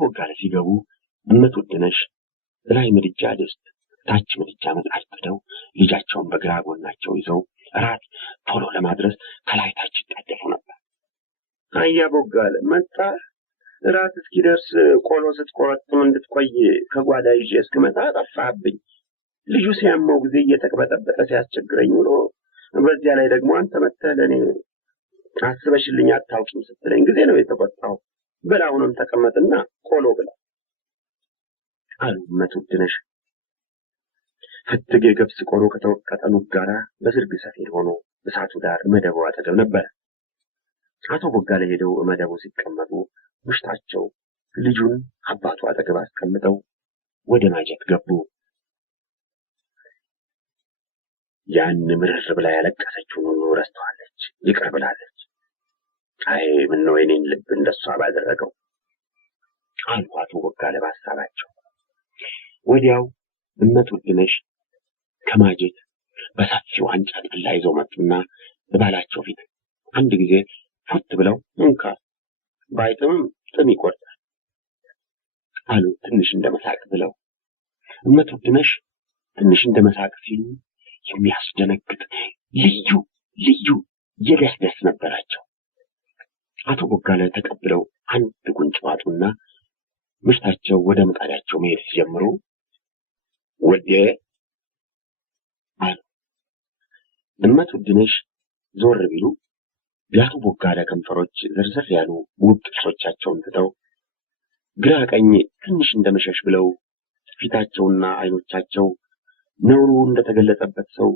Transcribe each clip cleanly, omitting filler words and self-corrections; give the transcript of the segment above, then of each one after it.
ቦጋለ ሲገቡ እመትወድነሽ ላይ ምድጃ ድስት ታች ምድጃ ምጣድ ጥደው ልጃቸውን በግራ ጎናቸው ይዘው እራት ቶሎ ለማድረስ ከላይ ታች ይጣደፉ ነበር። አያ ቦጋለ መጣ። እራት እስኪደርስ ቆሎ ስትቆረጥም እንድትቆይ ከጓዳ ይዤ እስክመጣ ጠፋብኝ። ልጁ ሲያመው ጊዜ እየተቅበጠበጠ ሲያስቸግረኝ ብሎ በዚያ ላይ ደግሞ አንተ መጥተህ ለኔ አስበሽልኝ አታውቂም ስትለኝ ጊዜ ነው የተቆጣው። በላውንም ተቀመጥና ቆሎ ብላ አሉ እመትወድነሽ። ፍትግ የገብስ ቆሎ ከተወቀጠ ኑግ ጋራ በዝርግ ሰፌድ ሆኖ እሳቱ ዳር መደቡ አጠገብ ነበር። አቶ ቦጋለ ሄደው መደቡ ሲቀመጡ ውሽጣቸው ልጁን አባቱ አጠገብ አስቀምጠው ወደ ማጀት ገቡ። ያን ምርር ብላ ያለቀሰችውን ሁሉ ረስተዋለች፣ ይቅር ብላለች። አይ ምነው የኔን ልብ እንደሷ ባደረገው አሉ አቶ ቦጋለ በሀሳባቸው። ወዲያው እመትወድነሽ ከማጀት በሰፊው ዋንጫ ጠላ ይዘው መጡና ባላቸው ፊት አንድ ጊዜ ፉት ብለው እንካ ባይጥምም ጥም ይቆርጣል አሉ ትንሽ እንደመሳቅ ብለው። እመትወድነሽ ትንሽ እንደመሳቅ ሲሉ የሚያስደነግጥ ልዩ የደስደስ ነበራቸው። አቶ ቦጋለ ተቀብለው አንድ ጉንጭ ዋጡና ምሽታቸው ወደ ምጣዳቸው መሄድ ሲጀምሩ ወዴ አሉ። እመትወድነሽ ዞር ቢሉ የአቶ ቦጋለ ከንፈሮች ዝርዝር ያሉ ውብ ጥርሶቻቸውን ትተው ግራ ቀኝ ትንሽ እንደመሸሽ ብለው ፊታቸውና አይኖቻቸው ነውሩ እንደተገለጸበት ሰው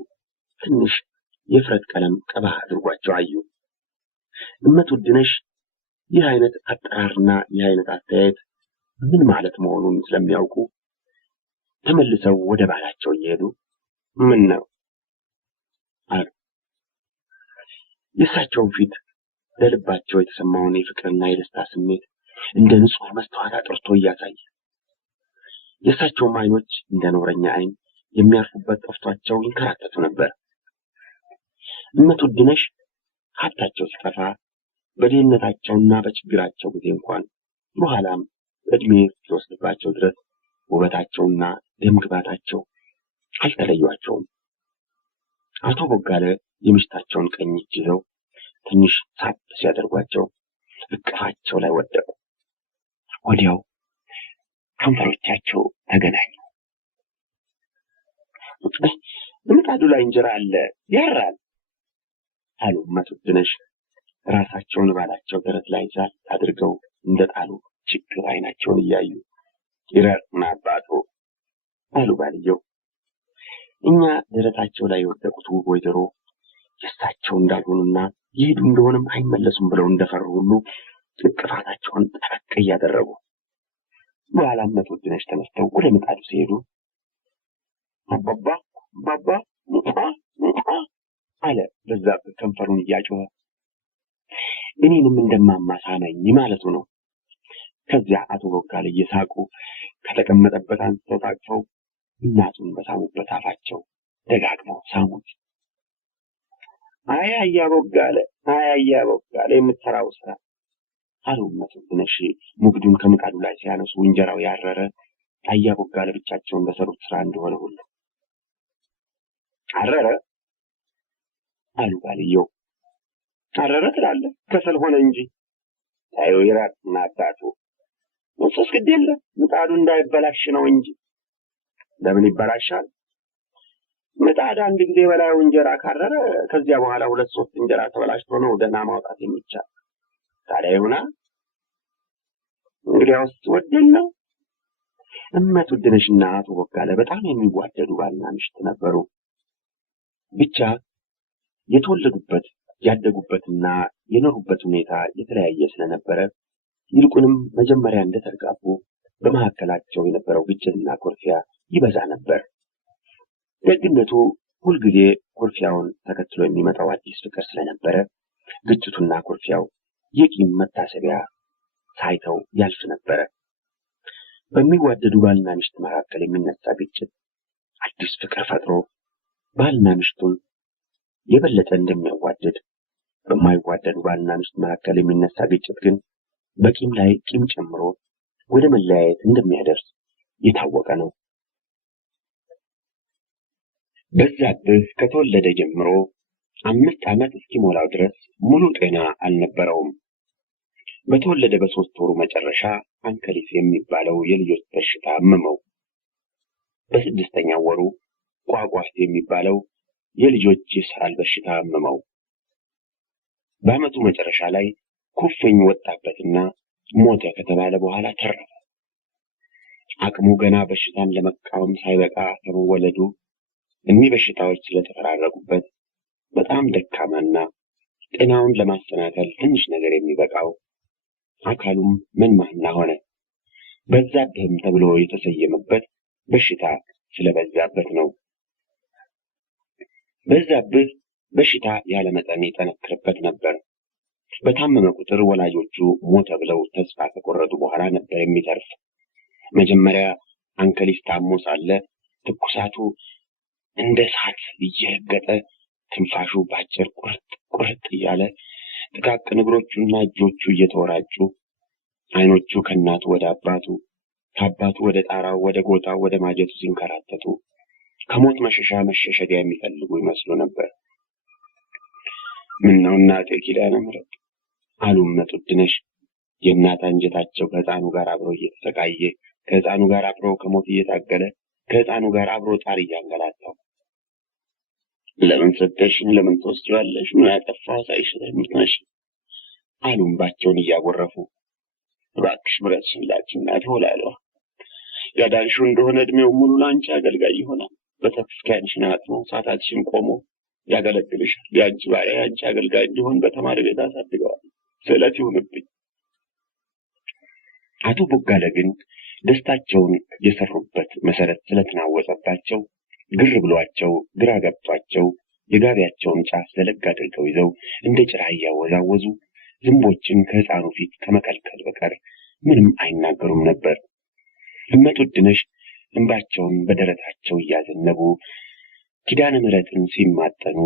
ትንሽ የፍረት ቀለም ቀባ አድርጓቸው አዩ። እመትወድነሽ ይህ አይነት አጠራርና ይህ አይነት አስተያየት ምን ማለት መሆኑን ስለሚያውቁ ተመልሰው ወደ ባላቸው እየሄዱ ምን ነው አሉ። የእሳቸውን ፊት ለልባቸው የተሰማውን የፍቅርና የደስታ ስሜት እንደ ንጹህ መስተዋት አጥርቶ እያሳየ የእሳቸውም አይኖች እንደ ኖረኛ አይን የሚያርፉበት ጠፍቷቸው ይንከራተቱ ነበር። እመትወድነሽ ሀብታቸው ሲጠፋ በድህነታቸውና በችግራቸው ጊዜ እንኳን በኋላም እድሜ ሲወስድባቸው ድረስ ውበታቸውና ደምግባታቸው አልተለዩአቸውም። አቶ ቦጋለ የሚስታቸውን ቀኝ እጅ ይዘው ትንሽ ሳብ ሲያደርጓቸው እቅፋቸው ላይ ወደቁ። ወዲያው ከንፈሮቻቸው ተገናኙ። ምጣዱ ላይ እንጀራ አለ ያራል አሉ እመትወድነሽ ራሳቸውን ባላቸው ደረት ላይ ዛል አድርገው እንደጣሉ ችግር አይናቸውን እያዩ ይረር ማባቱ አሉ ባልየው። እኛ ደረታቸው ላይ የወደቁት ውብ ወይዘሮ የእሳቸው እንዳልሆኑና ይሄዱ እንደሆነም አይመለሱም ብለው እንደፈሩ ሁሉ እቅፋታቸውን ጠበቅ እያደረጉ በኋላ እመትወድነሽ ተነስተው ወደ ምጣዱ ሲሄዱ አባባ አለ በዛብህ ከንፈሩን እያጮኸ። እኔንም እንደማማሳነኝ ማለቱ ነው። ከዚያ አቶ ቦጋለ እየሳቁ ከተቀመጠበት አንስተው ታቅፈው እናቱን በሳሙበት አፋቸው ደጋግመው ሳሙት። አያ ቦጋለ የምትሰራው ስራ አሉ እመትወድነሽ ሙግዱን ከምጣዱ ላይ ሲያነሱ እንጀራው ያረረ አያ ቦጋለ ብቻቸውን በሰሩት ስራ እንደሆነ ሁሉ። አረረ አሉ ባልየው። አረረ ትላለህ ከሰል ሆነ እንጂ ታዩ ይራት ማባቱ ወስስ ግድ የለ ምጣዱ እንዳይበላሽ ነው እንጂ። ለምን ይበላሻል? ምጣድ አንድ ጊዜ በላዩ እንጀራ ካረረ ከዚያ በኋላ 2-3 እንጀራ ተበላሽቶ ነው ደህና ማውጣት የሚቻል። ታዲያ ይሁና እንግዲያውስ ወደን ነው። እመትወድነሽና አቶ ቦጋለ በጣም የሚዋደዱ ባልና ሚስት ነበሩ። ብቻ የተወለዱበት ያደጉበትና የኖሩበት ሁኔታ የተለያየ ስለነበረ ይልቁንም መጀመሪያ እንደተጋቡ በመካከላቸው የነበረው ግጭትና ኩርፊያ ይበዛ ነበር። ደግነቱ ሁልጊዜ ኩርፊያውን ተከትሎ የሚመጣው አዲስ ፍቅር ስለነበረ ግጭቱና ኩርፊያው የቂም መታሰቢያ ሳይተው ያልፍ ነበር። በሚዋደዱ ባልና ሚስት መካከል የሚነሳ ግጭት አዲስ ፍቅር ፈጥሮ ባልና ሚስቱን የበለጠ እንደሚያዋደድ፣ በማይዋደዱ ባልና ሚስት መካከል የሚነሳ ግጭት ግን በቂም ላይ ቂም ጨምሮ ወደ መለያየት እንደሚያደርስ የታወቀ ነው። በዛብህ ከተወለደ ጀምሮ 5 ዓመት እስኪሞላው ድረስ ሙሉ ጤና አልነበረውም። በተወለደ በ3 ወሩ መጨረሻ አንከሊስ የሚባለው የልጆች በሽታ አመመው። በ6ኛው ወሩ ቋቋት የሚባለው የልጆች የሳል በሽታ አመመው። በዓመቱ መጨረሻ ላይ ኩፍኝ ወጣበትና ሞተ ከተባለ በኋላ ተረፈ። አቅሙ ገና በሽታን ለመቃወም ሳይበቃ ከመወለዱ እኒህ በሽታዎች ስለተፈራረቁበት በጣም ደካማና ጤናውን ለማሰናከል ትንሽ ነገር የሚበቃው አካሉም መንማና ሆነ። በዛብህም ተብሎ የተሰየመበት በሽታ ስለበዛበት ነው። በዛብህ በሽታ ያለ መጠን ይጠነክርበት ነበር። በታመመ ቁጥር ወላጆቹ ሞተ ብለው ተስፋ ከቆረጡ በኋላ ነበር የሚተርፍ። መጀመሪያ አንከሊስ ታሞ ሳለ ትኩሳቱ እንደ እሳት እየረገጠ ትንፋሹ ባጭር ቁርጥ እያለ ጥቃቅን እግሮቹና እጆቹ እየተወራጩ አይኖቹ ከእናቱ ወደ አባቱ ከአባቱ ወደ ጣራው ወደ ጎታው ወደ ማጀቱ ሲንከራተቱ ከሞት መሸሸጊያ የሚፈልጉ ይመስሉ ነበር። ምነው እናቴ ኪዳነ ምሕረት አሉ እመት ውድነሽ። የእናት አንጀታቸው ከሕፃኑ ጋር አብሮ እየተሰቃየ ከሕፃኑ ጋር አብሮ ከሞት እየታገለ ከሕፃኑ ጋር አብሮ ጣር እያንገላታው ለምን ሰጠሽኝ? ለምን ትወስጂዋለሽ? ምን ያጠፋው ሳይሽ ምትነሽ አሉ እንባቸውን እያጎረፉ። እባክሽ ምሕረትሽን ላኪ እናቴ ሆላለሁ። ያዳንሽው እንደሆነ እድሜው ሙሉ ለአንቺ አገልጋይ ይሆናል። በተስካንሽን አጥሞ ሰዓታትሽን ቆሞ ያገለግልሻል። የአንቺ ባሪያ የአንቺ አገልጋይ እንዲሆን በተማሪ ቤት አሳድገዋል። ስዕለት ይሁንብኝ። አቶ ቦጋለ ግን ደስታቸውን የሰሩበት መሰረት ስለተናወጸባቸው ግር ብሏቸው ግራ ገብቷቸው የጋቢያቸውን ጫፍ ዘለግ አድርገው ይዘው እንደ ጭራ እያወዛወዙ ዝንቦችን ከሕፃኑ ፊት ከመከልከል በቀር ምንም አይናገሩም ነበር። እመት ውድነሽ እንባቸውን በደረታቸው እያዘነቡ ኪዳነ ምሕረትን ሲማጠኑ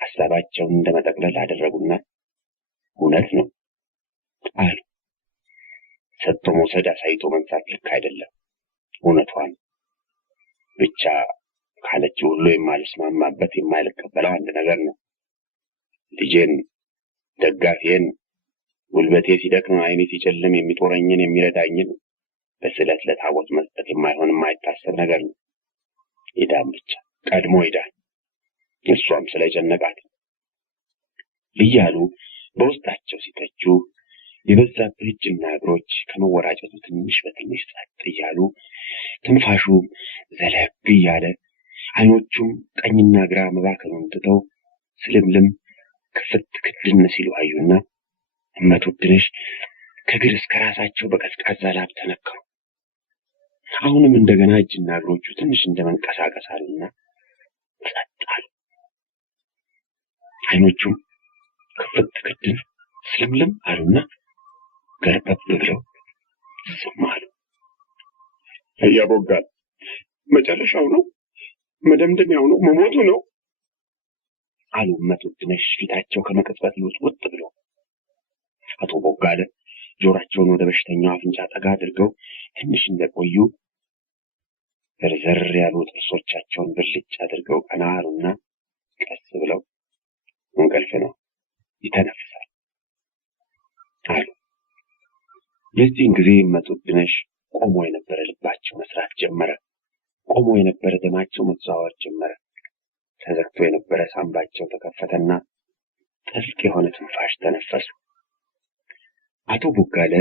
ሐሳባቸውን እንደመጠቅለል አደረጉና እውነት ነው አሉ። ሰጥቶ መውሰድ አሳይቶ መንሳት ልክ አይደለም። እውነቷን ብቻ ካለችው ሁሉ የማልስማማበት የማልቀበለው አንድ ነገር ነው። ልጄን ደጋፊዬን ጉልበቴ ሲደክም ዓይኔ ሲጨልም የሚጦረኝን የሚረዳኝን በስለት ለታቦት መስጠት የማይሆን የማይታሰብ ነገር ነው። ይዳን ብቻ ቀድሞ ይዳን፣ እሷም ስለጨነቃት እያሉ በውስጣቸው ሲተቹ የበዛብህ እጅና እግሮች ከመወራጨቱ ትንሽ በትንሽ ጸጥ እያሉ ትንፋሹ ዘለግ እያለ አይኖቹም ቀኝና ግራ መባከኑን ትተው ስልምልም ክፍት ክድን ሲሉ አዩና እመት ውድነሽ ከግር እስከ ራሳቸው በቀዝቃዛ ላብ ተነከሩ። አሁንም እንደገና እጅና እግሮቹ ትንሽ እንደመንቀሳቀስ አሉና ጸጥ አሉ። አይኖቹም ክፍት ክድን ስልምልም አሉና ገርበብ ብለው ዝም አሉ። ያቦጋል መጨረሻው ነው፣ መደምደሚያው ነው፣ መሞቱ ነው አሉ እመት ውድነሽ ፊታቸው ከመቅጽበት ውጥ ብሎ። አቶ ቦጋለ ጆሮአቸውን ወደ በሽተኛው አፍንጫ ጠጋ አድርገው ትንሽ እንደቆዩ ዘርዘር ያሉ ጥርሶቻቸውን ብልጭ አድርገው ቀና አሉና ቀስ ብለው እንቅልፍ ነው ይተነፍሳል አሉ። የዚህን ጊዜ እመት ውድነሽ ቆሞ የነበረ ልባቸው መስራት ጀመረ። ቆሞ የነበረ ደማቸው መዘዋወር ጀመረ። ተዘግቶ የነበረ ሳምባቸው ተከፈተና ጥልቅ የሆነ ትንፋሽ ተነፈሱ። አቶ ቦጋለ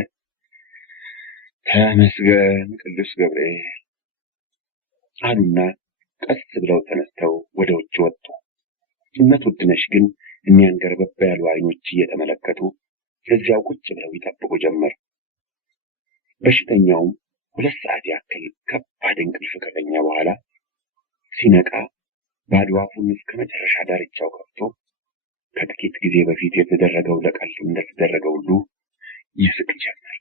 ተመስገን ቅዱስ ገብርኤል አሉና ቀስ ብለው ተነስተው ወደ ውጭ ወጡ። እመት ውድነሽ ግን እኒያን ገርበብ ያሉ አይኖች እየተመለከቱ እዚያው ቁጭ ብለው ይጠብቁ ጀመር። በሽተኛውም 2 ሰዓት ያክል ከባድ እንቅልፍ ከተኛ በኋላ ሲነቃ ባዶ አፉን እስከ መጨረሻ ዳርቻው ከፍቶ ከጥቂት ጊዜ በፊት የተደረገው ለቀልድ እንደተደረገው ሁሉ ይስቅ ጀመር።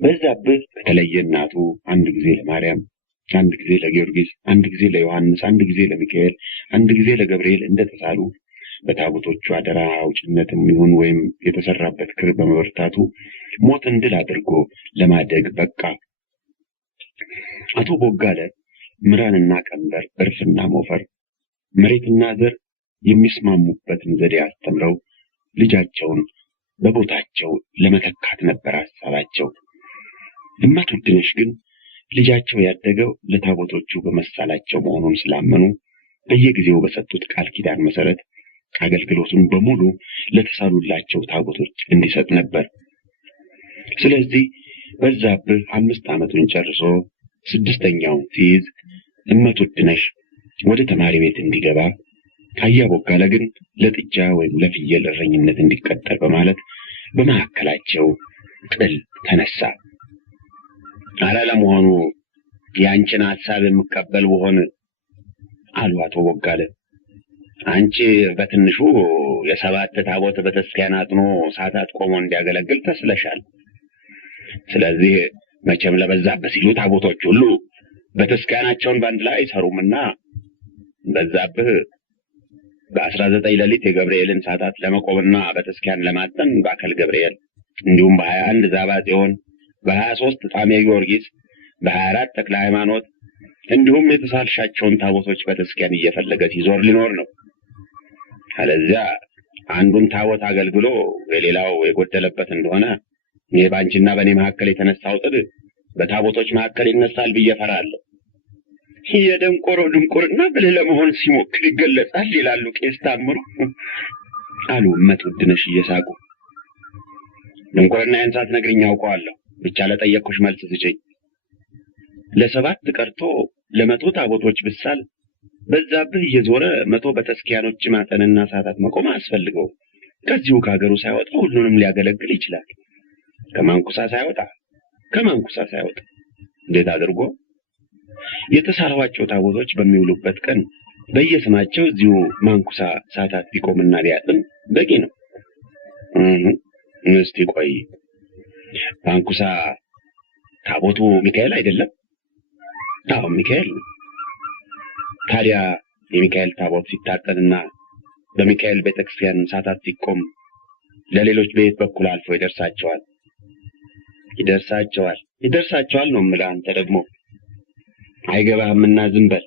በዛብህ ከተለየ እናቱ አንድ ጊዜ ለማርያም፣ አንድ ጊዜ ለጊዮርጊስ፣ አንድ ጊዜ ለዮሐንስ፣ አንድ ጊዜ ለሚካኤል፣ አንድ ጊዜ ለገብርኤል እንደተሳሉ በታቦቶቹ አደራ አውጭነትም ይሁን ወይም የተሰራበት ክር በመበርታቱ ሞትን ድል አድርጎ ለማደግ በቃ። አቶ ቦጋለ ምራንና ቀንበር፣ እርፍና ሞፈር፣ መሬትና ዘር የሚስማሙበትን ዘዴ አስተምረው ልጃቸውን በቦታቸው ለመተካት ነበር ሐሳባቸው። እማት ውድነሽ ግን ልጃቸው ያደገው ለታቦቶቹ በመሳላቸው መሆኑን ስላመኑ በየጊዜው በሰጡት ቃል ኪዳን መሰረት አገልግሎቱን በሙሉ ለተሳሉላቸው ታቦቶች እንዲሰጥ ነበር። ስለዚህ በዛብህ 5 ዓመቱን ጨርሶ 6ኛውን ሲይዝ እማት ውድነሽ ወደ ተማሪ ቤት እንዲገባ፣ አያ ቦጋለ ግን ለጥጃ ወይም ለፍየል እረኝነት እንዲቀጠር በማለት በመካከላቸው ጥል ተነሳ። አረ ለመሆኑ ያንቺን ሐሳብ የምቀበል ብሆን አሉ አቶ ቦጋለ፣ አንቺ በትንሹ የ7 ታቦት በተስኪያን አጥኖ ሰዓታት ቆሞ እንዲያገለግል ተስለሻል። ስለዚህ መቼም ለበዛብህ ሲሉ ታቦቶች ሁሉ በተስኪያናቸውን በአንድ ላይ አይሰሩምና በዛብህ በ19 ሌሊት የገብርኤልን ሰዓታት ለመቆምና በተስኪያን ለማጠን በአከል ገብርኤል እንዲሁም በ21 ዛባ ጽዮን፣ በ23 ጣሜ ጊዮርጊስ፣ በ24 ተክለ ሃይማኖት እንዲሁም የተሳልሻቸውን ታቦቶች በተስኪያን እየፈለገ ሲዞር ሊኖር ነው። አለዚያ አንዱን ታቦት አገልግሎ የሌላው የጎደለበት እንደሆነ እኔ ባንቺና በእኔ መካከል የተነሳው ጥል በታቦቶች መካከል ይነሳል ብዬ እፈራለሁ። የደንቆሮ ድንቁርና ብልህ ለመሆን ሲሞክር ይገለጻል ይላሉ ቄስ ታምሩ አሉ እመት ውድነሽ እየሳቁ። ድንቁርና ያንሳት ነግሪኝ አውቀዋለሁ፣ ብቻ ለጠየቅኩሽ መልስ ስጪኝ። ለ7 ቀርቶ ለ100 ታቦቶች ብሳል በዛብህ እየዞረ 100 በተስኪያኖች ማጠንና ሰዓታት መቆም አያስፈልገው። ከዚሁ ከሀገሩ ሳይወጣ ሁሉንም ሊያገለግል ይችላል። ከማንኩሳ ሳይወጣ እንዴት አድርጎ? የተሳሏቸው ታቦቶች በሚውሉበት ቀን በየስማቸው እዚሁ ማንኩሳ ሰዓታት ቢቆምና ቢያጥን በቂ ነው። እስቲ ቆይ፣ ማንኩሳ ታቦቱ ሚካኤል አይደለም? አዎ ሚካኤል ነው። ታዲያ የሚካኤል ታቦት ሲታጠንና በሚካኤል ቤተክርስቲያን ሰዓታት ሲቆም ለሌሎች በየት በኩል አልፎ ይደርሳቸዋል? ይደርሳቸዋል ነው የምልህ። አንተ ደግሞ አይገባህምና ዝም በል።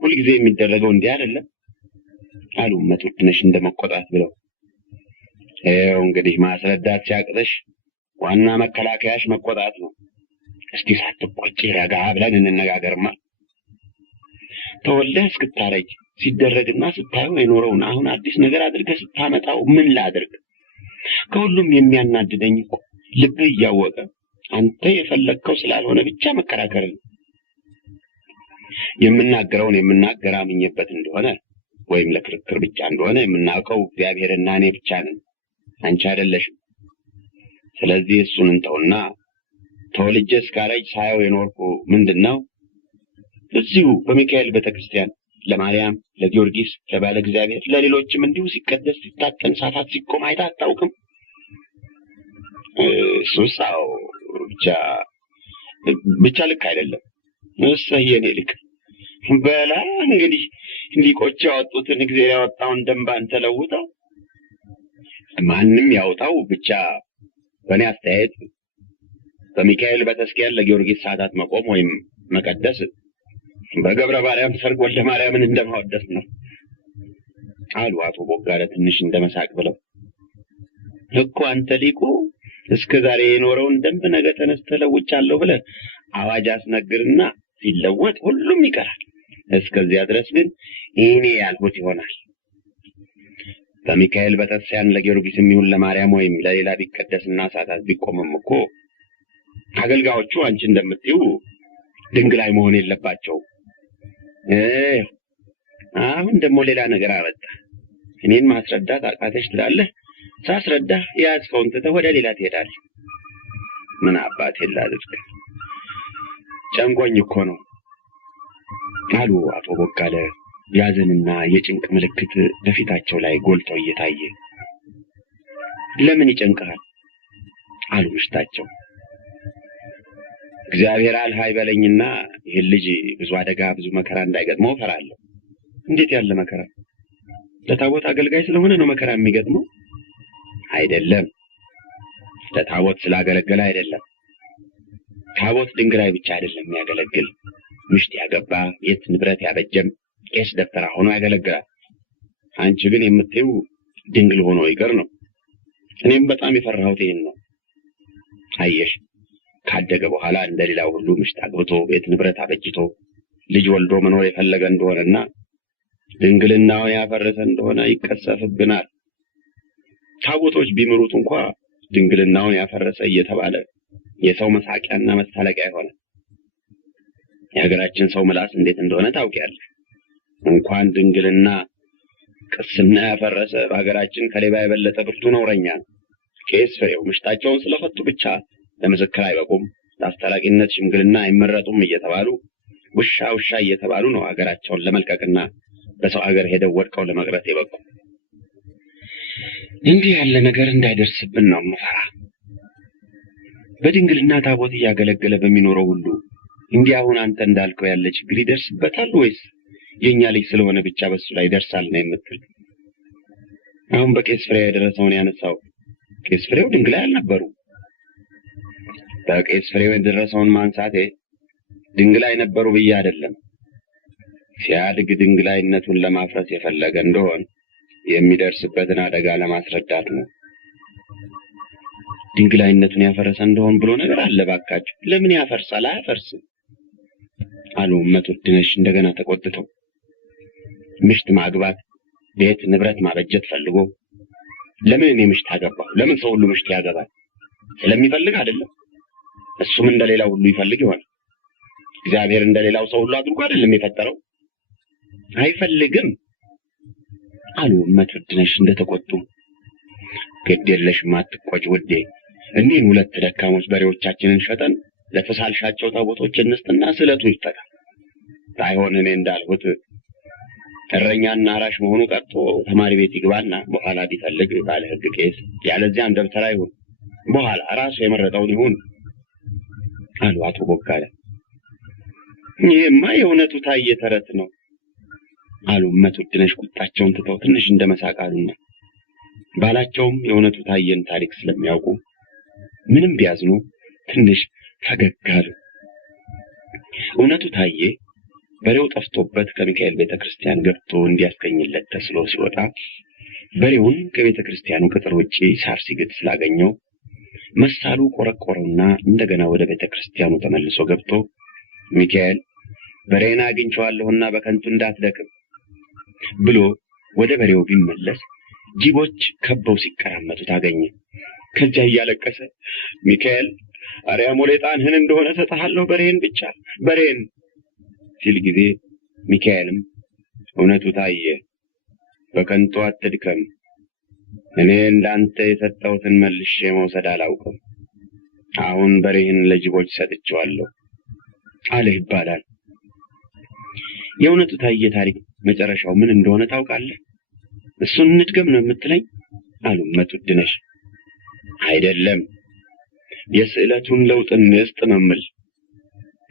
ሁልጊዜ የሚደረገው እንዲህ አይደለም አሉ እመት ውድነሽ እንደመቆጣት ብለው። ይኸው እንግዲህ ማስረዳት ሲያቅተሽ ዋና መከላከያሽ መቆጣት ነው። እስቲ ሳትቆጪ ረጋ ብለን እንነጋገርማ። ተወልደህ እስክታረጅ ሲደረግና ስታየው የኖረውን አሁን አዲስ ነገር አድርገህ ስታመጣው ምን ላድርግ? ከሁሉም የሚያናድደኝ እኮ ልብህ እያወቀ አንተ የፈለግከው ስላልሆነ ብቻ መከራከር ነው። የምናገረውን የምናገር አምኜበት እንደሆነ ወይም ለክርክር ብቻ እንደሆነ የምናውቀው እግዚአብሔርና እኔ ብቻ ነን፣ አንቺ አይደለሽም። ስለዚህ እሱን እንተውና ተወልጄ እስካረጅ ሳየው የኖርኩ ምንድነው? እዚሁ በሚካኤል ቤተክርስቲያን ለማርያም፣ ለጊዮርጊስ፣ ለባለ እግዚአብሔር፣ ለሌሎችም እንዲሁ ሲቀደስ ሲታጠን ሰዓታት ሲቆም አይተህ አታውቅም? ሱሳው ብቻ ልክ አይደለም። እሰይ የኔ ልክ በላ እንግዲህ ሊቆች ያወጡትን እግዚአብሔር ያወጣውን ደንብ አንተ ለውጠው። ማንም ያወጣው ብቻ በእኔ አስተያየት በሚካኤል ቤተክርስቲያን ለጊዮርጊስ ሰዓታት መቆም ወይም መቀደስ በገብረ ማርያም ሰርግ ወልደ ማርያምን እንደማወደስ ነው አሉ አቶ ቦጋለ ትንሽ እንደመሳቅ ብለው። እኮ አንተ ሊቁ እስከ ዛሬ የኖረውን ደንብ ነገ ተነስተህ ለውጫለሁ ብለህ አዋጅ አስነግርና ሲለወጥ ሁሉም ይቀራል። እስከዚያ ድረስ ግን እኔ ያልሁት ይሆናል። በሚካኤል ቤተክርስቲያን ለጊዮርጊስ የሚሆን ለማርያም ወይም ለሌላ ቢቀደስና ሰዓታት ቢቆምም እኮ አገልጋዮቹ አንቺ እንደምትዩ ድንግላይ መሆን የለባቸው። አሁን ደግሞ ሌላ ነገር አመጣ። እኔን ማስረዳት አቃተሽ ትላለህ። ሳስረዳህ የያዝከውን ትተህ ወደ ሌላ ትሄዳለህ። ምን አባቴ ላድርግ? ጨንቆኝ እኮ ነው አሉ አቶ ቦጋለ ያዘንና የጭንቅ ምልክት በፊታቸው ላይ ጎልቶ እየታየ። ለምን ይጨንቃል? አሉ ምሽታቸው። እግዚአብሔር አልሃ ይበለኝና ይህን ልጅ ብዙ አደጋ ብዙ መከራ እንዳይገጥመው እፈራለሁ። እንዴት ያለ መከራ? ለታቦት አገልጋይ ስለሆነ ነው መከራ የሚገጥመው? አይደለም፣ ለታቦት ስላገለገለ አይደለም። ታቦት ድንግላይ ብቻ አይደለም የሚያገለግል፣ ምሽት ያገባ የት ንብረት ያበጀም ቄስ ደብተራ ሆኖ ያገለግላል። አንቺ ግን የምትይው ድንግል ሆኖ ይቀር ነው። እኔም በጣም የፈራሁት ይሄን ነው። አየሽ፣ ካደገ በኋላ እንደሌላው ሁሉ ምሽት አግብቶ ቤት ንብረት አበጅቶ ልጅ ወልዶ መኖር የፈለገ እንደሆነና ድንግልናውን ያፈረሰ እንደሆነ ይቀሰፍብናል። ታቦቶች ቢምሩት እንኳ ድንግልናውን ያፈረሰ እየተባለ የሰው መሳቂያና መሳለቂያ ይሆናል። የሀገራችን ሰው ምላስ እንዴት እንደሆነ ታውቂያለሽ። እንኳን ድንግልና ቅስና ያፈረሰ በሀገራችን ከሌባ የበለጠ ብርቱ ነውረኛ ነው። ቄስ ፍሬው ምሽታቸውን ስለፈቱ ብቻ ለምስክር አይበቁም፣ ለአስታራቂነት ሽምግልና አይመረጡም እየተባሉ ውሻ እየተባሉ ነው ሀገራቸውን ለመልቀቅና በሰው ሀገር ሄደው ወድቀው ለመቅረት የበቁ። እንዲህ ያለ ነገር እንዳይደርስብን ነው የምፈራ። በድንግልና ታቦት እያገለገለ በሚኖረው ሁሉ እንዲህ አሁን አንተ እንዳልከው ያለ ችግር ይደርስበታል ወይስ የኛ ልጅ ስለሆነ ብቻ በሱ ላይ ይደርሳል ነው የምትል? አሁን በቄስ ፍሬው የደረሰውን ያነሳው ቄስ ፍሬው ድንግላይ አልነበሩ። በቄስ ፍሬው የደረሰውን ማንሳቴ ድንግላይ ነበሩ ብዬ አይደለም። ሲያድግ ድንግላይነቱን ለማፍረስ የፈለገ እንደሆን የሚደርስበትን አደጋ ለማስረዳት ነው። ድንግላይነቱን ያፈረሰ እንደሆን ብሎ ነገር አለ። ባካችሁ ለምን ያፈርሳል? አያፈርስም አሉ እመትወድነሽ እንደገና ተቆጥተው። ምሽት ማግባት ቤት ንብረት ማበጀት ፈልጎ ለምን እኔ ምሽት አገባሁ? ለምን ሰው ሁሉ ምሽት ያገባል? ስለሚፈልግ አይደለም። እሱም እንደሌላው ሁሉ ይፈልግ ይሆናል። እግዚአብሔር እንደሌላው ሰው ሁሉ አድርጎ አይደለም የፈጠረው። አይፈልግም አሉ እመትወድነሽ እንደተቆጡ። ግድ የለሽም አትቆጭ ውዴ። እኒህን ሁለት ደካሞች በሬዎቻችንን ሸጠን ለተሳልሻቸው ታቦቶች እንስጥና ስለቱ ይፈታ። ባይሆን እኔ እንዳልሁት እረኛና አራሽ መሆኑ ቀርቶ ተማሪ ቤት ይግባና በኋላ ቢፈልግ ባለ ሕግ ቄስ፣ ያለዚያም ደብተራ ይሁን፣ በኋላ ራሱ የመረጠውን ይሁን አሉ አቶ ቦጋለ። ይሄማ የእውነቱ ታየ ተረት ነው አሉ እመትወድነሽ ቁጣቸውን ትተው ትንሽ እንደመሳቅ አሉና ባላቸውም የእውነቱ ታየን ታሪክ ስለሚያውቁ ምንም ቢያዝኑ ትንሽ ፈገግ አሉ። እውነቱ ታየ በሬው ጠፍቶበት ከሚካኤል ቤተክርስቲያን ገብቶ እንዲያስገኝለት ተስሎ ሲወጣ በሬውን ከቤተክርስቲያኑ ቅጥር ውጪ ሳር ሲግጥ ስላገኘው መሳሉ ቆረቆረውና እንደገና ወደ ቤተክርስቲያኑ ተመልሶ ገብቶ ሚካኤል በሬና አግኝቼዋለሁና በከንቱ እንዳትደክም ብሎ ወደ በሬው ቢመለስ ጅቦች ከበው ሲቀራመቱት አገኘ። ከዚያ እያለቀሰ ሚካኤል አርያ ሞሌጣንህን እንደሆነ ሰጣለሁ በሬን ብቻ በሬን ሲል ጊዜ ሚካኤልም እውነቱ ታየ በከንቱ አትድከም፣ እኔ እንዳንተ የሰጠሁትን መልሼ መውሰድ አላውቅም፣ አሁን በሬህን ለጅቦች ሰጥቼዋለሁ አለ ይባላል። የእውነቱ ታየ ታሪክ መጨረሻው ምን እንደሆነ ታውቃለህ? እሱን እንድገም ነው የምትለኝ አሉ እመትወድነሽ። አይደለም የስዕለቱን ለውጥ እንስጥ ነው የምል።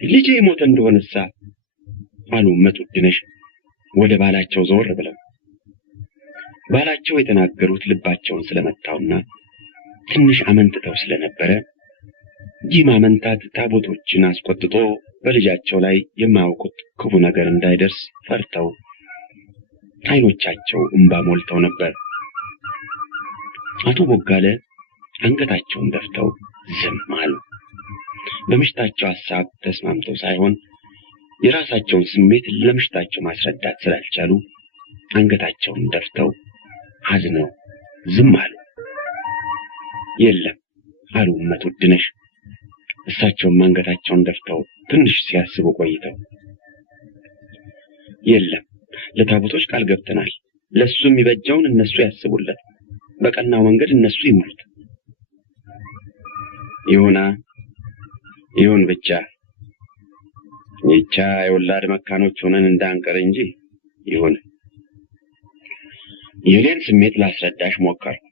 ልጄ ሞተ እንደሆነሳ አሉ እመትወድነሽ ወደ ባላቸው ዘወር ብለው። ባላቸው የተናገሩት ልባቸውን ስለመታውና ትንሽ አመንትተው ስለነበረ ይህ ማመንታት ታቦቶችን አስቆጥቶ በልጃቸው ላይ የማያውቁት ክፉ ነገር እንዳይደርስ ፈርተው አይኖቻቸው እንባ ሞልተው ነበር። አቶ ቦጋለ አንገታቸውን ደፍተው ዝም አሉ። በምሽታቸው ሐሳብ ተስማምተው ሳይሆን የራሳቸውን ስሜት ለምሽታቸው ማስረዳት ስላልቻሉ አንገታቸውን ደፍተው አዝነው ዝም አሉ። የለም አሉ እመትወድነሽ። እሳቸውም አንገታቸውን ደፍተው ትንሽ ሲያስቡ ቆይተው የለም ለታቦቶች ቃል ገብተናል፣ ለሱ የሚበጀውን እነሱ ያስቡለት፣ በቀናው መንገድ እነሱ ይምሩት። ይሁን ብቻ የወላድ መካኖች ሆነን እንዳንቀር እንጂ ይሁን። የኔን ስሜት ላስረዳሽ ሞከርኩ።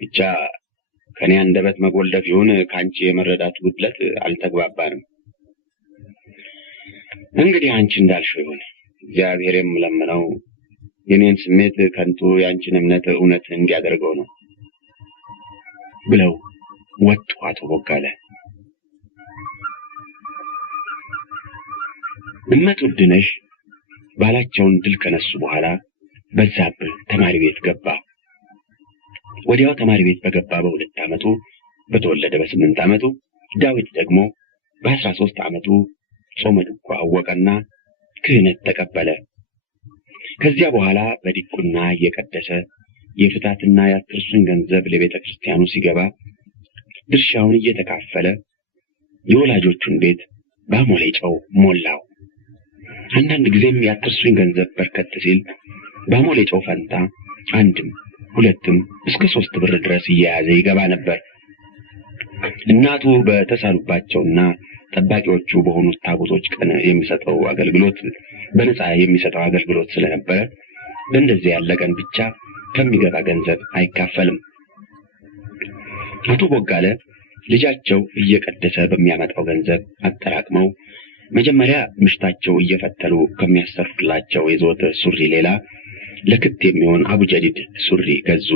ብቻ ከኔ አንደበት መጎልደፍ ይሁን ካንቺ የመረዳት ጉድለት አልተግባባንም። እንግዲህ አንቺ እንዳልሽው ይሁን። እግዚአብሔር የምለምነው የኔን ስሜት ከንቱ ያንቺን እምነት እውነት እንዲያደርገው ነው ብለው ወጡ አቶ ቦጋለ። እመት ውድነሽ ባላቸውን ድል ከነሱ በኋላ በዛብህ ተማሪ ቤት ገባ። ወዲያው ተማሪ ቤት በገባ በ2 ዓመቱ በተወለደ በ8 ዓመቱ ዳዊት ደግሞ በ13 ዓመቱ ጾመ ድጓ አወቀና ክህነት ተቀበለ። ከዚያ በኋላ በዲቁና እየቀደሰ የፍታትና የአትርሱን ገንዘብ ለቤተ ክርስቲያኑ ሲገባ ድርሻውን እየተካፈለ የወላጆቹን ቤት በአሞሌ ጨው ሞላው። አንዳንድ ጊዜም የአትርሱን ገንዘብ በርከት ሲል በአሞሌ ጨው ፈንታ 1ም 2ም እስከ 3 ብር ድረስ እየያዘ ይገባ ነበር። እናቱ በተሳሉባቸውና ጠባቂዎቹ በሆኑት ታቦቶች ቀን የሚሰጠው አገልግሎት በነፃ የሚሰጠው አገልግሎት ስለነበረ በእንደዚህ ያለ ቀን ብቻ ከሚገባ ገንዘብ አይካፈልም። አቶ ቦጋለ ልጃቸው እየቀደሰ በሚያመጣው ገንዘብ አጠራቅመው መጀመሪያ ምሽታቸው እየፈተሉ ከሚያሰሩላቸው የዘወትር ሱሪ ሌላ ለክት የሚሆን አቡጀዲድ ሱሪ ገዙ።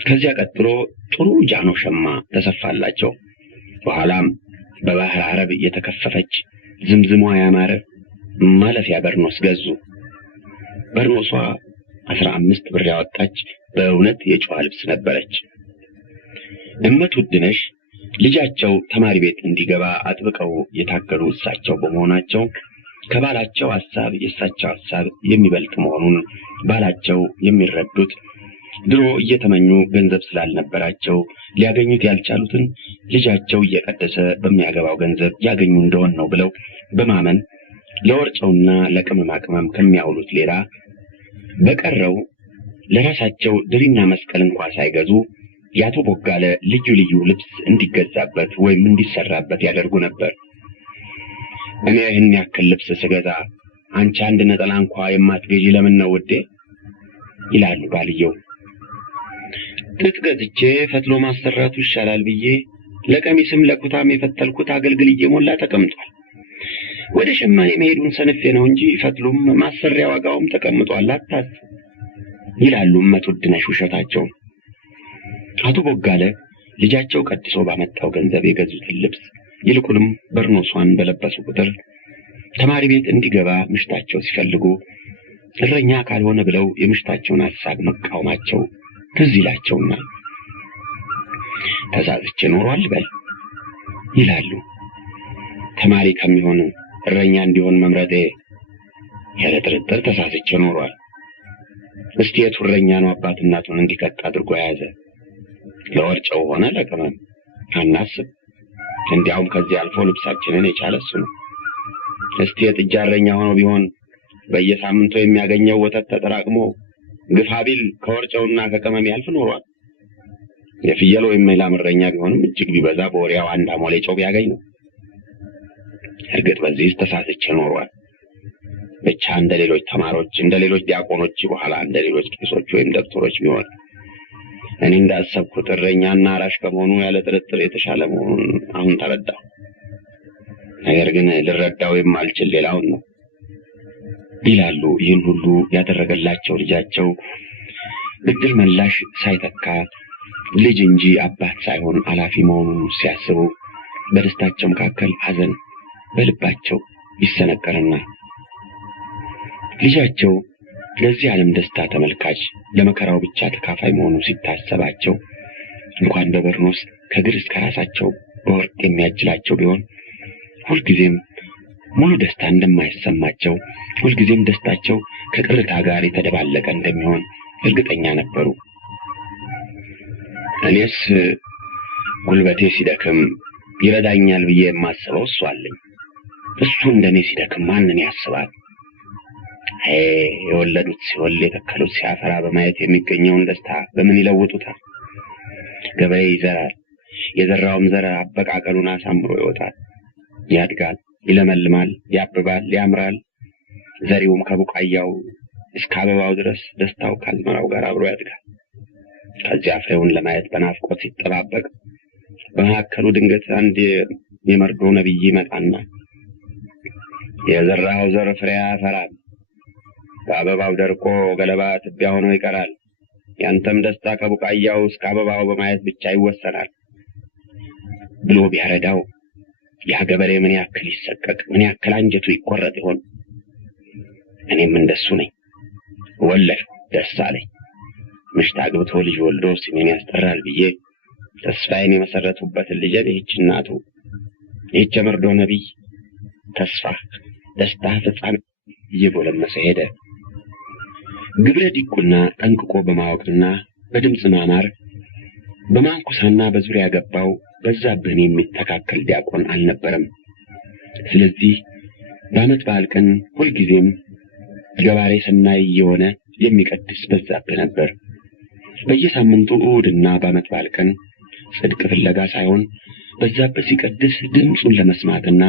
ከዚያ ቀጥሎ ጥሩ ጃኖ ሸማ ተሰፋላቸው። በኋላም በባህር አረብ የተከፈፈች ዝምዝሟ ያማረ ማለፊያ በርኖስ ገዙ። በርኖሷ 15 ብር ያወጣች በእውነት የጨዋ ልብስ ነበረች። እመት ውድነሽ ልጃቸው ተማሪ ቤት እንዲገባ አጥብቀው የታገሉ እሳቸው በመሆናቸው ከባላቸው ሐሳብ የእሳቸው ሐሳብ የሚበልጥ መሆኑን ባላቸው የሚረዱት ድሮ እየተመኙ ገንዘብ ስላልነበራቸው ሊያገኙት ያልቻሉትን ልጃቸው እየቀደሰ በሚያገባው ገንዘብ ያገኙ እንደሆነ ነው ብለው በማመን ለወርጨውና ለቅመማ ቅመም ከሚያውሉት ሌላ በቀረው ለራሳቸው ድሪና መስቀል እንኳን ሳይገዙ ያቶ ቦጋለ ልዩ ልዩ ልብስ እንዲገዛበት ወይም እንዲሰራበት ያደርጉ ነበር። እኔ ይህን ያክል ልብስ ስገዛ አንቺ አንድ ነጠላ እንኳን የማትገዢ ለምን ነው ውዴ? ይላሉ ባልየው። ጥጥ ገዝቼ ፈትሎ ማሰራቱ ይሻላል ብዬ ለቀሚስም ለኩታም የፈተልኩት አገልግል እየሞላ ተቀምጧል። ወደ ሸማኔ መሄዱን ሰነፌ ነው እንጂ ፈትሎም ማሰሪያ ዋጋውም ተቀምጧል አታስ ይላሉ እመት ውድነሽ ውሸታቸው። አቶ ቦጋለ ልጃቸው ቀድሶ ባመጣው ገንዘብ የገዙትን ልብስ ይልቁንም በርኖሷን በለበሱ ቁጥር ተማሪ ቤት እንዲገባ ምሽታቸው ሲፈልጉ እረኛ ካልሆነ ብለው የምሽታቸውን ሐሳብ መቃወማቸው ትዝ ይላቸውና ተሳስቼ ኖሯል በል ይላሉ። ተማሪ ከሚሆን እረኛ እንዲሆን መምረጤ ያለ ጥርጥር ተሳስቼ ኖሯል። እስቲ የቱ እረኛ ነው አባት እናቱን እንዲቀጥ አድርጎ የያዘ? ለወርጨው ሆነ ለቅመም አናስብ። እንዲያውም ከዚህ አልፎ ልብሳችንን የቻለ እሱ ነው። እስቲ የጥጃ እረኛ ሆኖ ቢሆን በየሳምንቱ የሚያገኘው ወተት ተጠራቅሞ ግፋ ቢል ከወርጨውና ከቅመም ያልፍ ኖሯል። የፍየል ወይም የላም እረኛ ቢሆንም እጅግ ቢበዛ በወሪያው 1 አሞሌ ጨው ቢያገኝ ነው። እርግጥ በዚህ ተሳስቼ ኖሯል። ብቻ እንደ ሌሎች ተማሪዎች እንደ ሌሎች ዲያቆኖች በኋላ እንደ ሌሎች ቄሶች ወይም ዶክተሮች ቢሆን እኔ እንዳሰብኩት እረኛና አራሽ ከመሆኑ ያለ ጥርጥር የተሻለ መሆኑን አሁን ተረዳሁ። ነገር ግን ልረዳው የማልችል ሌላውን ነው ይላሉ። ይህን ሁሉ ያደረገላቸው ልጃቸው ብድር መላሽ ሳይተካ ልጅ እንጂ አባት ሳይሆን አላፊ መሆኑን ሲያስቡ በደስታቸው መካከል ሐዘን በልባቸው ይሰነቀርና ልጃቸው ለዚህ ዓለም ደስታ ተመልካች ለመከራው ብቻ ተካፋይ መሆኑ ሲታሰባቸው እንኳን በበርኖስ ከግር እስከ ራሳቸው በወርቅ የሚያጅላቸው ቢሆን ሁልጊዜም ሙሉ ደስታ እንደማይሰማቸው ሁልጊዜም ደስታቸው ከቅርታ ጋር የተደባለቀ እንደሚሆን እርግጠኛ ነበሩ። እኔስ ጉልበቴ ሲደክም ይረዳኛል ብዬ የማስበው እሱ አለኝ። እሱ እንደኔ ሲደክም ማንን ያስባል? የወለዱት ሲወልድ የተከሉት ሲያፈራ በማየት የሚገኘውን ደስታ በምን ይለውጡታል? ገበሬ ይዘራል። የዘራውም ዘር አበቃቀሉን አሳምሮ ይወጣል፣ ያድጋል፣ ይለመልማል፣ ያብባል፣ ያምራል። ዘሪውም ከቡቃያው እስከ አበባው ድረስ ደስታው ከአዝመራው ጋር አብሮ ያድጋል። ከዚያ ፍሬውን ለማየት በናፍቆት ሲጠባበቅ በመካከሉ ድንገት አንድ የመርዶ ነቢይ ይመጣና የዘራው ዘር ፍሬ ያፈራል፣ በአበባው ደርቆ ገለባ ትቢያ ሆኖ ይቀራል። ያንተም ደስታ ከቡቃያው እስከ አበባው በማየት ብቻ ይወሰናል ብሎ ቢያረዳው ያ ገበሬ ምን ያክል ይሰቀቅ፣ ምን ያክል አንጀቱ ይቆረጥ ይሆን? እኔም እንደሱ ነኝ። ወለድኩ፣ ደስ አለኝ። ምሽት አግብቶ ልጅ ወልዶ ስሜን ያስጠራል ብዬ ተስፋዬን የመሰረቱበትን ልጄን ይህች እናቱ፣ ይህች የመርዶ ነቢይ ተስፋ፣ ደስታ፣ ፍጻሜ እየጎለመሰ ሄደ። ግብረ ዲቁና ጠንቅቆ በማወቅና በድምፅ ማማር በማንኩሳና በዙሪያ ገባው በዛብህን የሚተካከል ዲያቆን አልነበረም። ስለዚህ በዓመት በዓል ቀን ሁልጊዜም ገባሬ ሰናይ የሆነ የሚቀድስ በዛብህ ነበር። በየሳምንቱ እሑድና በዓመት በዓል ቀን ጽድቅ ፍለጋ ሳይሆን በዛብህ ሲቀድስ ድምፁን ለመስማትና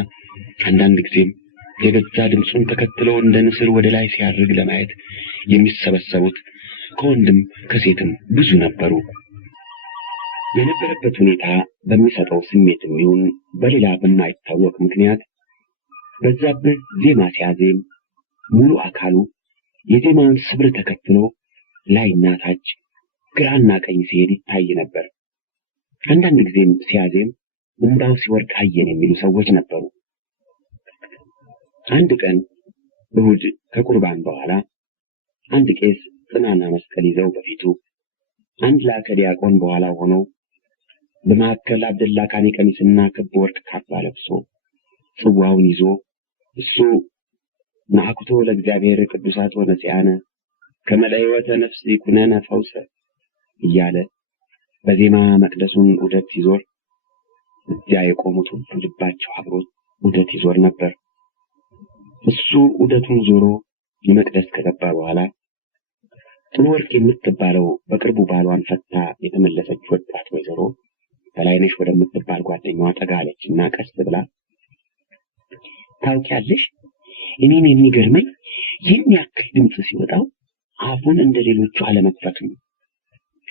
አንዳንድ ጊዜም የገዛ ድምፁን ተከትሎ እንደ ንስር ወደ ላይ ሲያርግ ለማየት የሚሰበሰቡት ከወንድም ከሴትም ብዙ ነበሩ። የነበረበት ሁኔታ በሚሰጠው ስሜትም ይሁን በሌላ በማይታወቅ ምክንያት በዛብህ ዜማ ሲያዜም ሙሉ አካሉ የዜማውን ስብር ተከትሎ ላይና ታች ግራና ቀኝ ሲሄድ ይታይ ነበር። አንዳንድ ጊዜም ሲያዜም እንባው ሲወርድ አየን የሚሉ ሰዎች ነበሩ። አንድ ቀን እሑድ ከቁርባን በኋላ አንድ ቄስ ጽናና መስቀል ይዘው በፊቱ አንድ ላከ ዲያቆን በኋላ ሆኖ በመካከል አብደላ ካኔ ቀሚስና ክብ ወርቅ ካባ ለብሶ ጽዋውን ይዞ እሱ ናአኩቶ ለእግዚአብሔር ቅዱሳት ወነሲያነ ከመለሕይወተ ነፍስ ይኩነነ ፈውሰ እያለ በዜማ መቅደሱን ዑደት ሲዞር እዚያ የቆሙት ሁሉ ልባቸው አብሮት ዑደት ይዞር ነበር። እሱ ዑደቱን ዞሮ የመቅደስ ከገባ በኋላ ጥሩ ወርቅ የምትባለው በቅርቡ ባሏን ፈታ የተመለሰች ወጣት ወይዘሮ በላይነሽ ወደምትባል ጓደኛዋ ጠጋ አለችና ቀስ ብላ ታውቂያለሽ፣ እኔን የሚገርመኝ ይህን ያክል ድምፅ ሲወጣው አፉን እንደ ሌሎቹ አለመክፈቱ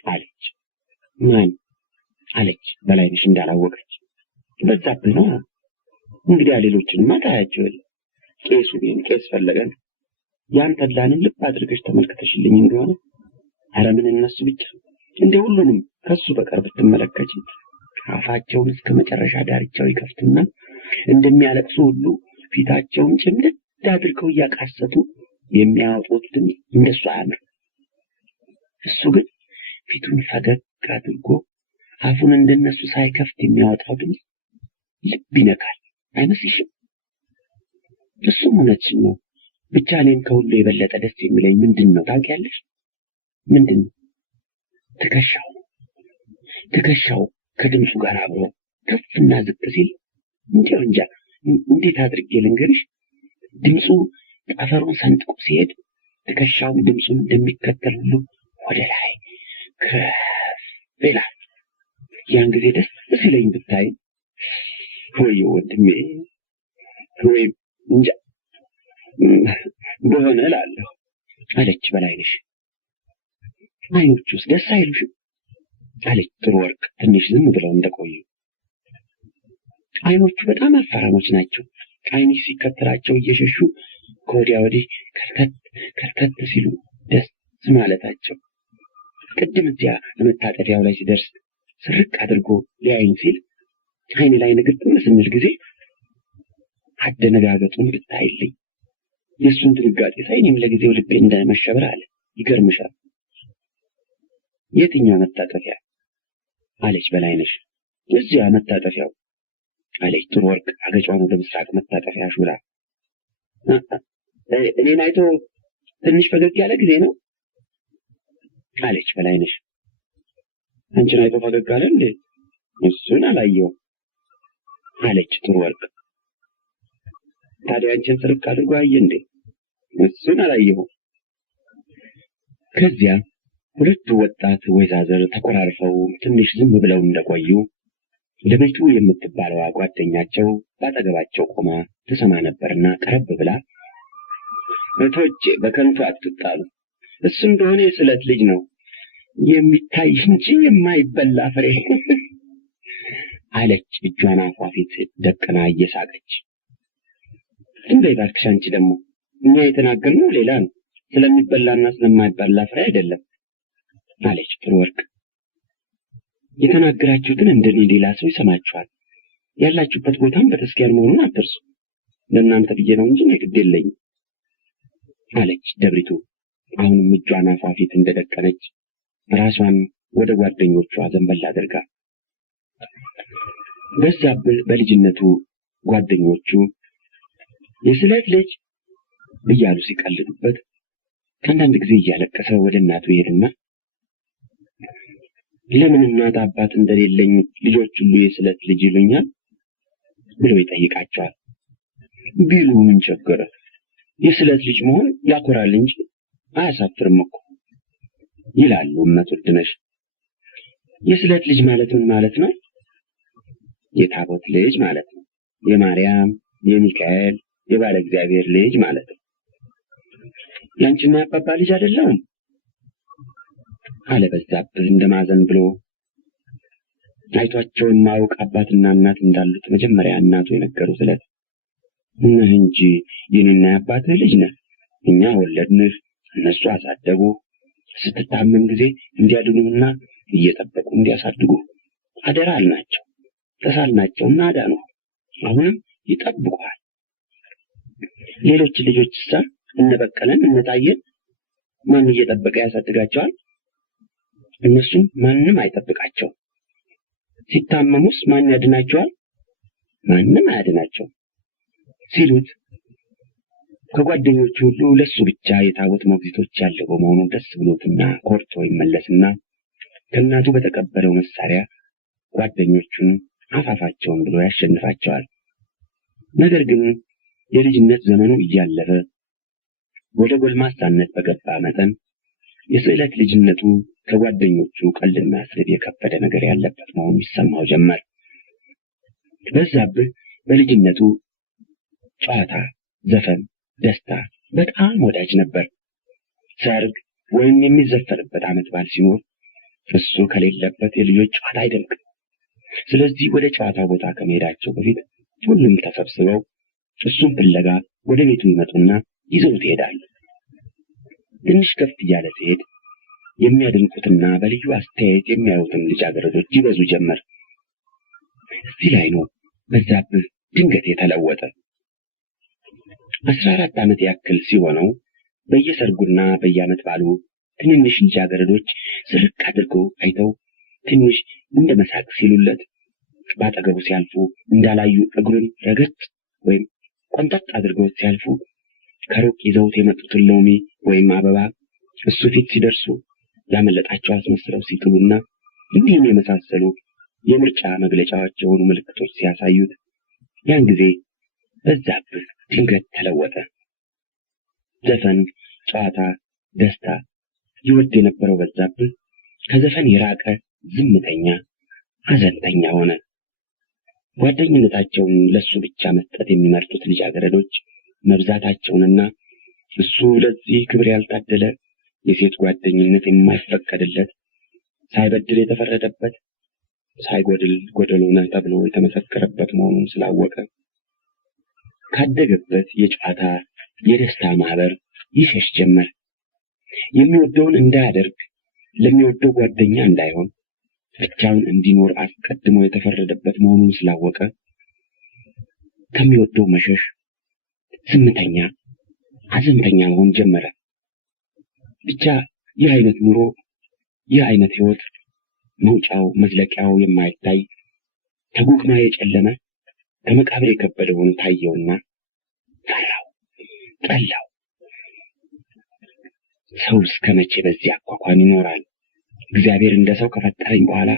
አለች። ማን አለች በላይነሽ እንዳላወቀች። በዛብህ ነው። እንግዲያ ሌሎችንማ ታያቸው። ቄሱ ግን ቄስ ፈለገን ያን ተድላንም ልብ አድርገሽ ተመልክተሽልኝ እንደሆነ ኧረ ምን እነሱ ብቻ እንደ ሁሉንም ከሱ በቀር ብትመለከች አፋቸውን እስከ መጨረሻ ዳርቻው ይከፍቱና እንደሚያለቅሱ ሁሉ ፊታቸውን ጭምድድ አድርገው እያቃሰቱ የሚያወጡት ድምፅ እንደሱ አያምር። እሱ ግን ፊቱን ፈገግ አድርጎ አፉን እንደነሱ ሳይከፍት የሚያወጣው ድምፅ ልብ ይነካል አይመስልሽም? እሱም እውነትሽን ነው። ብቻ እኔም ከሁሉ የበለጠ ደስ የሚለኝ ምንድን ነው ታውቂያለሽ? ምንድን ነው? ትከሻው ነው። ትከሻው ከድምፁ ጋር አብሮ ከፍና ዝቅ ሲል እንዲያው እንጃ እንዴት አድርጌ ልንገርሽ፣ ድምፁ ጠፈሩን ሰንጥቆ ሲሄድ ትከሻውም ድምፁን እንደሚከተል ሁሉ ወደ ላይ ከፍ ይላል። ያን ጊዜ ደስ ሲለኝ ብታይ ወይ ወንድሜ ወይ እንጃ በሆነ እላለሁ አለች በላይነሽ። አይኖቹስ ደስ አይሉሽም? አለች ጥሩ ወርቅ ትንሽ ዝም ብለው እንደቆዩ። አይኖቹ በጣም አፋራሞች ናቸው። አይንሽ ሲከተላቸው እየሸሹ ከወዲያ ወዲህ ከርከት ሲሉ ደስ ማለታቸው። ቅድም እዚያ ለመታጠፊያው ላይ ሲደርስ ስርቅ አድርጎ ሊያይን ሲል አይኔ ላይ ንግጥም ስንል ጊዜ አደነጋገጡን ብታይልኝ። የእሱን ድንጋጤ ሳይ እኔም ለጊዜው ልቤ እንደመሸበር አለ። ይገርምሻል። የትኛው መታጠፊያ? አለች በላይነሽ። እዚያ መታጠፊያው አለች ጥሩ ወርቅ አገጯን ወደ ምስራቅ መታጠፊያ ሹላ። እኔን አይቶ ትንሽ ፈገግ ያለ ጊዜ ነው አለች በላይነሽ። አንቺን አይቶ ፈገግ አለ እንዴ? እሱን አላየው አለች ጥሩ ወርቅ። ታዲያ አንቺን ስርቅ አድርጎ አየ እንዴ? እሱን አላየው። ከዚያ ሁለቱ ወጣት ወይዛዝር ተቆራርፈው ትንሽ ዝም ብለው እንደቆዩ ለቤቱ የምትባለዋ ጓደኛቸው ባጠገባቸው ቆማ ትሰማ ነበርና ቀረብ ብላ እቶቼ በከንቱ አትጣሉ፣ እሱ እንደሆነ የስለት ልጅ ነው የሚታይ እንጂ የማይበላ ፍሬ አለች እጇን አፏ ፊት ደቅና እየሳቀች። እንዴ እባክሽ አንቺ ደግሞ እኛ የተናገርነው ሌላ ነው፣ ስለሚበላና ስለማይበላ ፍሬ አይደለም አለች ጥሩ ወርቅ። የተናገራችሁትን እንደኔ ሌላ ሰው ይሰማችኋል። ያላችሁበት ቦታም በተስኪያን መሆኑን አትርሱ። ለእናንተ ብዬ ነው እንጂ ግድ የለኝም አለች ደብሪቱ። አሁንም እጇን አፏ ፊት እንደደቀነች ራሷን ወደ ጓደኞቿ ዘንበል አድርጋ። በዛብህ በልጅነቱ ጓደኞቹ የስለት ልጅ እያሉ ሲቀልዱበት ከአንዳንድ ጊዜ እያለቀሰ ወደ እናቱ ይሄድና ለምን እናት አባት እንደሌለኝ ልጆች ሁሉ የስለት ልጅ ይሉኛል ብሎ ይጠይቃቸዋል። ቢሉ ምን ቸገረ? የስለት ልጅ መሆን ያኮራል እንጂ አያሳፍርም እኮ ይላሉ እመት ውድነሽ። የስለት ልጅ ማለት ምን ማለት ነው? የታቦት ልጅ ማለት ነው። የማርያም፣ የሚካኤል፣ የባለ እግዚአብሔር ልጅ ማለት ነው። ያንቺና ያባባ ልጅ አይደለሁም አለ በዛብህ እንደማዘን ብሎ። አይቷቸውን ማወቅ አባትና እናት እንዳሉት መጀመሪያ እናቱ የነገሩት ዕለት ነህ እንጂ የኔና የአባትህ ልጅ ነህ። እኛ ወለድንህ፣ እነሱ አሳደጉ። ስትታመም ጊዜ እንዲያድኑና እየጠበቁ እንዲያሳድጉ አደራ አልናቸው። ተሳልናቸውና አዳኑ። አሁንም ይጠብቁሃል። ሌሎች ልጆችሳ እነ በቀለን እነ ታየን ማን እየጠበቀ ያሳድጋቸዋል? እነሱም ማንም አይጠብቃቸው። ሲታመሙስ ማን ያድናቸዋል? ማንም አያድናቸው ሲሉት ከጓደኞቹ ሁሉ ለሱ ብቻ የታቦት ሞግዚቶች ያለው በመሆኑ ደስ ብሎትና ኮርቶ ይመለስና ከእናቱ በተቀበለው መሳሪያ ጓደኞቹን አፋፋቸውን ብሎ ያሸንፋቸዋል። ነገር ግን የልጅነት ዘመኑ እያለፈ ወደ ጎልማሳነት በገባ መጠን የስዕለት ልጅነቱ ከጓደኞቹ ቀልና ስድብ የከበደ ነገር ያለበት መሆኑ ይሰማው ጀመር። በዛብህ በልጅነቱ ጨዋታ፣ ዘፈን፣ ደስታ በጣም ወዳጅ ነበር። ሰርግ ወይም የሚዘፈንበት ዓመት በዓል ሲኖር እሱ ከሌለበት የልጆች ጨዋታ አይደምቅም። ስለዚህ ወደ ጨዋታው ቦታ ከመሄዳቸው በፊት ሁሉም ተሰብስበው እሱን ፍለጋ ወደ ቤቱ ይመጡና ይዘውት ይሄዳሉ። ትንሽ ከፍ እያለ ሲሄድ የሚያደንቁትና በልዩ አስተያየት የሚያዩትን ልጃገረዶች ይበዙ ጀመር። እዚህ ላይ ነው በዛብህ ድንገት የተለወጠ። 14 ዓመት ያክል ሲሆነው በየሰርጉና በየዓመት በዓሉ ትንንሽ ልጃገረዶች ስርቅ አድርገው አይተው ትንሽ እንደ መሳቅ ሲሉለት ባጠገቡ ሲያልፉ እንዳላዩ እግሩን ረገጥ ወይም ቆንጠጥ አድርገው ሲያልፉ ከሩቅ ይዘውት የመጡትን ሎሚ ወይም አበባ እሱ ፊት ሲደርሱ ያመለጣቸው አስመስለው ሲጥሉና እንዲህም የመሳሰሉ የምርጫ መግለጫዎች የሆኑ ምልክቶች ሲያሳዩት ያን ጊዜ በዛብህ ድንገት ተለወጠ። ዘፈን፣ ጨዋታ፣ ደስታ ይወድ የነበረው በዛብህ ከዘፈን የራቀ ዝምተኛ፣ ሐዘንተኛ ሆነ። ጓደኝነታቸውን ለሱ ብቻ መስጠት የሚመርጡት ልጃገረዶች መብዛታቸውንና እሱ ለዚህ ክብር ያልታደለ የሴት ጓደኝነት የማይፈቀድለት ሳይበድል የተፈረደበት ሳይጎድል ጎደሎ ነህ ተብሎ የተመሰከረበት መሆኑን ስላወቀ ካደገበት የጨዋታ የደስታ ማህበር ይሸሽ ጀመር። የሚወደውን እንዳያደርግ፣ ለሚወደው ጓደኛ እንዳይሆን፣ ብቻውን እንዲኖር አስቀድሞ የተፈረደበት መሆኑን ስላወቀ ከሚወደው መሸሽ፣ ዝምተኛ፣ ሐዘንተኛ መሆን ጀመረ። ብቻ ይህ አይነት ኑሮ፣ ይህ አይነት ህይወት መውጫው መዝለቂያው የማይታይ ከጉግማ የጨለመ ከመቃብር የከበደ ሆኖ ታየውና ፈራው፣ ጠላው። ሰው እስከ መቼ በዚህ አኳኋን ይኖራል? እግዚአብሔር እንደ ሰው ከፈጠረኝ በኋላ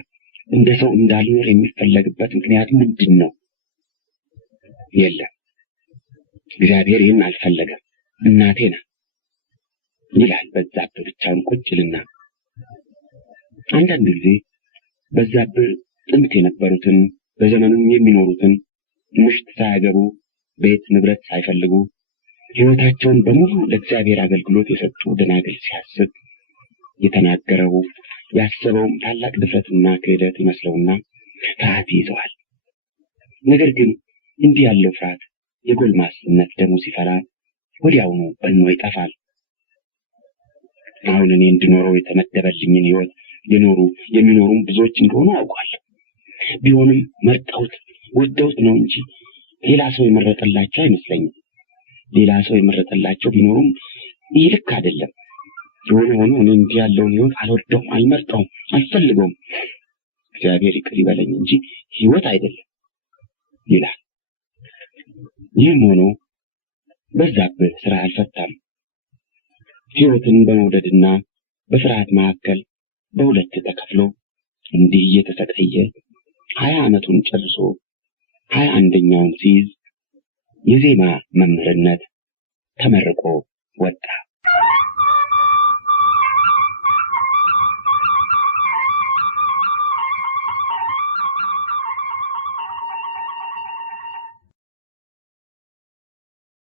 እንደ ሰው እንዳልኖር የሚፈለግበት ምክንያት ምንድን ነው? የለም፣ እግዚአብሔር ይህን አልፈለገም። እናቴ ናት ይላል በዛብህ ብቻውን ቁጭልና። አንዳንድ ጊዜ በዛብህ ጥንት የነበሩትን በዘመኑም የሚኖሩትን ምሽት ሳያገቡ ቤት ንብረት ሳይፈልጉ ሕይወታቸውን በሙሉ ለእግዚአብሔር አገልግሎት የሰጡ ደናግል ሲያስብ የተናገረው ያሰበውም ታላቅ ድፍረትና ክህደት ይመስለውና ፍርሃት ይዘዋል። ነገር ግን እንዲህ ያለው ፍርሃት የጎልማስነት ደሙ ሲፈላ ወዲያውኑ በኖ ይጠፋል። አሁን እኔ እንድኖረው የተመደበልኝን ህይወት የሚኖሩም ብዙዎች እንደሆኑ አውቃለሁ። ቢሆንም መርጠውት ወደውት ነው እንጂ ሌላ ሰው የመረጠላቸው አይመስለኝም። ሌላ ሰው የመረጠላቸው ቢኖሩም ይህ ልክ አይደለም። የሆነ ሆኖ እኔ እንዲህ ያለውን ህይወት አልወደውም፣ አልመርጠውም፣ አልፈልገውም። እግዚአብሔር ይቅር ይበለኝ እንጂ ህይወት አይደለም ይላል። ይህም ሆኖ በዛብህ ስራ አልፈታም። ህይወትን በመውደድና በፍርሃት መካከል በሁለት ተከፍሎ እንዲህ እየተሰቃየ 20 ዓመቱን ጨርሶ 21ኛውን ሲይዝ የዜማ መምህርነት ተመርቆ ወጣ።